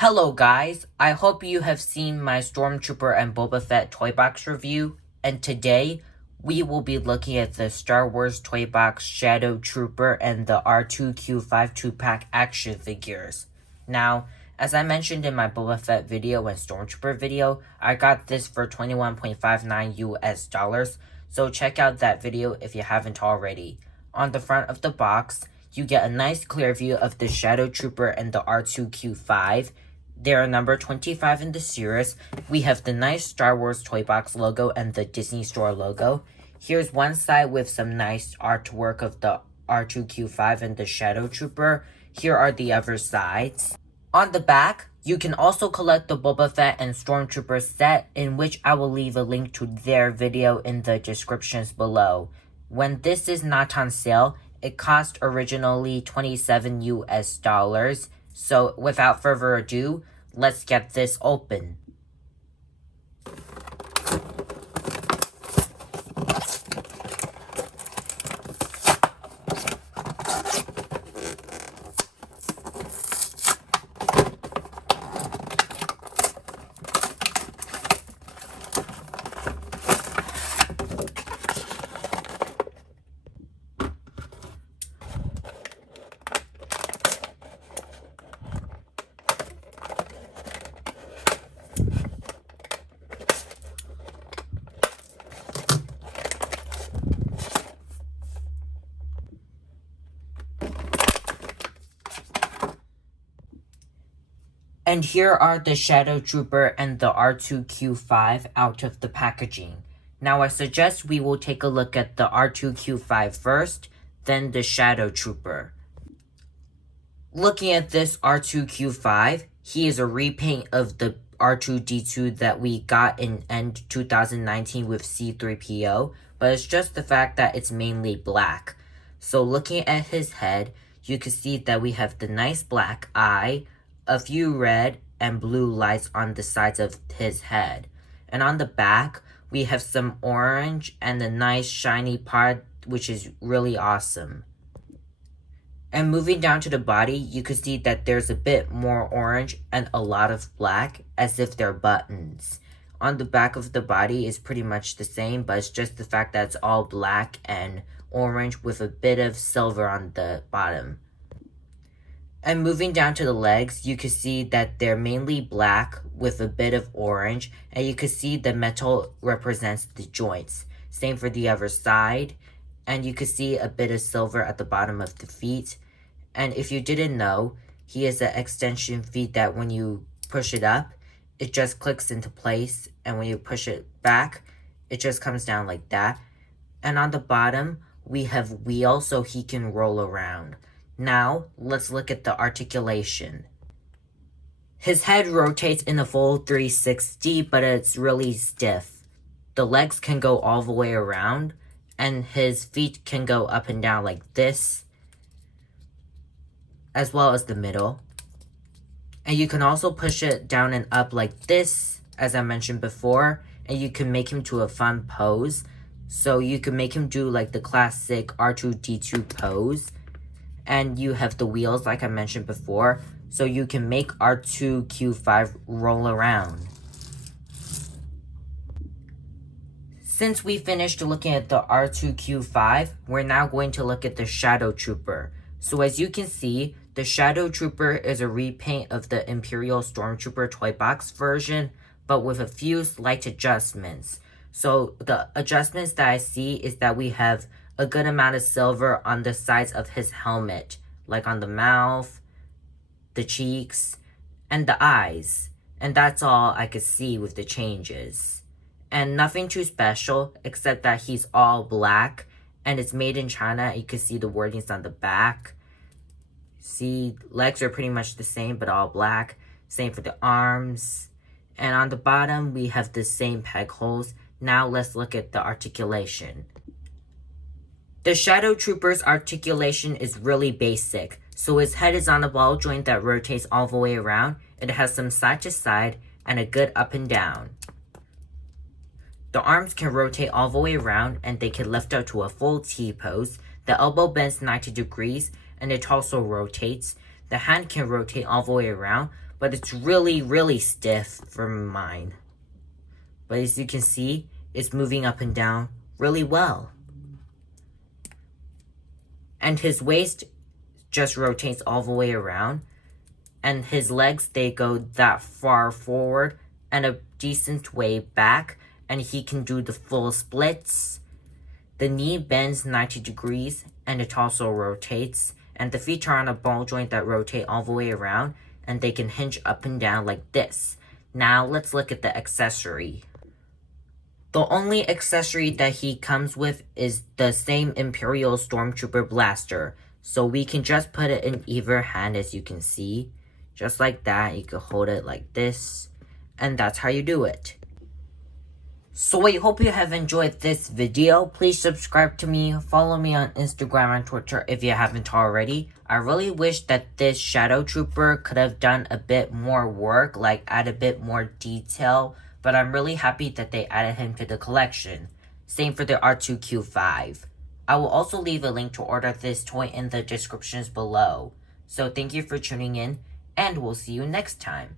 Hello guys, I hope you have seen my Stormtrooper and Boba Fett Toybox review, and today we will be looking at the Star Wars Toybox Shadow Trooper and the R2-Q5 2-pack action figures. Now, as I mentioned in my Boba Fett video and Stormtrooper video, I got this for $21.59 US, so check out that video if you haven't already. On the front of the box, you get a nice clear view of the Shadow Trooper and the R2-Q5. They are number 25 in the series. We have the nice Star Wars Toybox logo and the Disney Store logo. Here's one side with some nice artwork of the R2-Q5 and the Shadow Trooper. Here are the other sides. On the back, you can also collect the Boba Fett and Stormtrooper set, in which I will leave a link to their video in the descriptions below. When this is not on sale, it cost originally $27 US. So without further ado, let's get this open. And here are the Shadow Trooper and the R2-Q5 out of the packaging. Now I suggest we will take a look at the R2-Q5 first, then the Shadow Trooper. Looking at this R2-Q5, he is a repaint of the R2-D2 that we got in end 2019 with C3PO, but it's just the fact that it's mainly black. So looking at his head, you can see that we have the nice black eye, a few red and blue lights on the sides of his head. And on the back, we have some orange and a nice shiny part, which is really awesome. And moving down to the body, you can see that there's a bit more orange and a lot of black, as if they're buttons. On the back of the body is pretty much the same, but it's just the fact that it's all black and orange with a bit of silver on the bottom. And moving down to the legs, you can see that they're mainly black with a bit of orange, and you can see the metal represents the joints. Same for the other side, and you can see a bit of silver at the bottom of the feet. And if you didn't know, he has an extension feet that when you push it up, it just clicks into place, and when you push it back, it just comes down like that. And on the bottom, we have wheels so he can roll around. Now, let's look at the articulation. His head rotates in a full 360, but it's really stiff. The legs can go all the way around, and his feet can go up and down like this, as well as the middle. And you can also push it down and up like this, as I mentioned before, and you can make him to a fun pose. So you can make him do like the classic R2-D2 pose. And you have the wheels like I mentioned before, so you can make R2-Q5 roll around. Since we finished looking at the R2-Q5, we're now going to look at the Shadow Trooper. So as you can see, the Shadow Trooper is a repaint of the Imperial Stormtrooper Toybox version, but with a few slight adjustments. So the adjustments that I see is that we have a good amount of silver on the sides of his helmet, like on the mouth, the cheeks, and the eyes. And that's all I could see with the changes. And nothing too special, except that he's all black, and it's made in China. You can see the wordings on the back. See, legs are pretty much the same, but all black. Same for the arms. And on the bottom, we have the same peg holes. Now let's look at the articulation. The Shadow Trooper's articulation is really basic, so his head is on a ball joint that rotates all the way around. It has some side to side and a good up and down. The arms can rotate all the way around and they can lift up to a full T pose. The elbow bends 90 degrees and it also rotates. The hand can rotate all the way around, but it's really stiff for mine. But as you can see, it's moving up and down really well. And his waist just rotates all the way around. And his legs, they go that far forward and a decent way back. And he can do the full splits. The knee bends 90 degrees and it also rotates. And the feet are on a ball joint that rotate all the way around. And they can hinge up and down like this. Now let's look at the accessory. The only accessory that he comes with is the same Imperial Stormtrooper blaster. So we can just put it in either hand, as you can see. Just like that, you can hold it like this. And that's how you do it. So I hope you have enjoyed this video. Please subscribe to me, follow me on Instagram and Twitter if you haven't already. I really wish that this Shadow Trooper could have done a bit more work, like add a bit more detail. But I'm really happy that they added him to the collection. Same for the R2-Q5. I will also leave a link to order this toy in the descriptions below. So thank you for tuning in, and we'll see you next time.